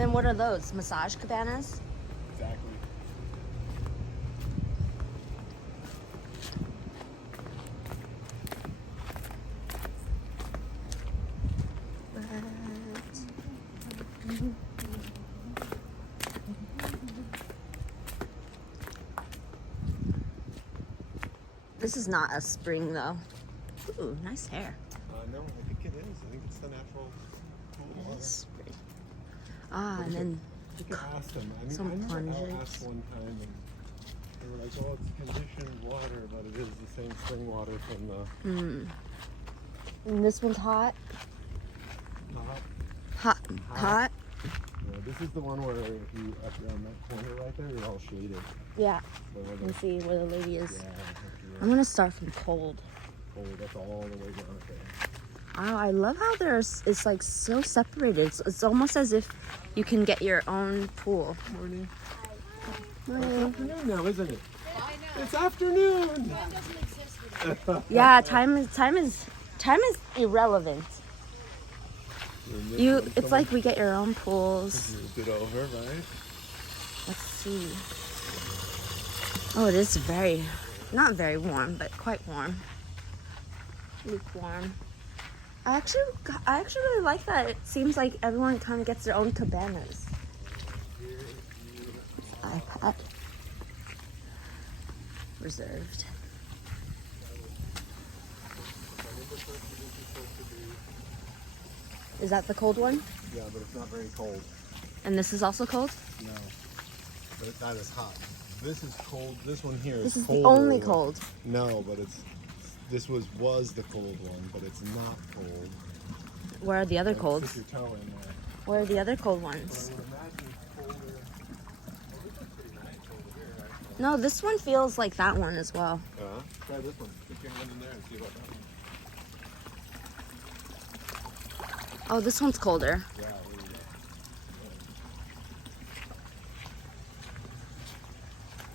then what are those? Massage cabanas? Exactly. This is not a spring though. Ooh, nice hair. No, I think it is. I think it's the natural cool water. It's pretty. Ah, and then You can ask them. I mean, some I remember I plunges. asked one time, and they were like, "Oh, it's conditioned water, but it is the same spring water from the And this one's hot. hot." Hot. Yeah, this is the one where if you up around that corner right there, you're all shaded. Yeah. So where Let's see where the lady is. yeah, I'm gonna start from cold. cold. That's all the way down there. Wow, I love how it's like so separated. It's almost as if you can get your own pool. Morning. Morning. It's afternoon now, isn't it? I know. It's afternoon. Yeah, time is irrelevant. It's like we get your own pools. Moved it over, right? Let's see. Oh, it is not very warm, but quite warm. Lukewarm. I actually really like that. It seems like everyone kind of gets their own cabanas. iPad. Reserved. Is that the cold one? Yeah, but it's not very cold. And this is also cold? No, but it's not as hot. This is cold. This one here is This is colder the only one. cold. No, but this was the cold one, but it's not cold. Where are the other Stick colds? your toe in there. Where are the other cold ones? I would imagine it's colder. Oh, this one's pretty nice over here, right? No, this one feels like that one as well. Try this one. Stick your hand in there and see what that one. Oh, this one's colder. Yeah,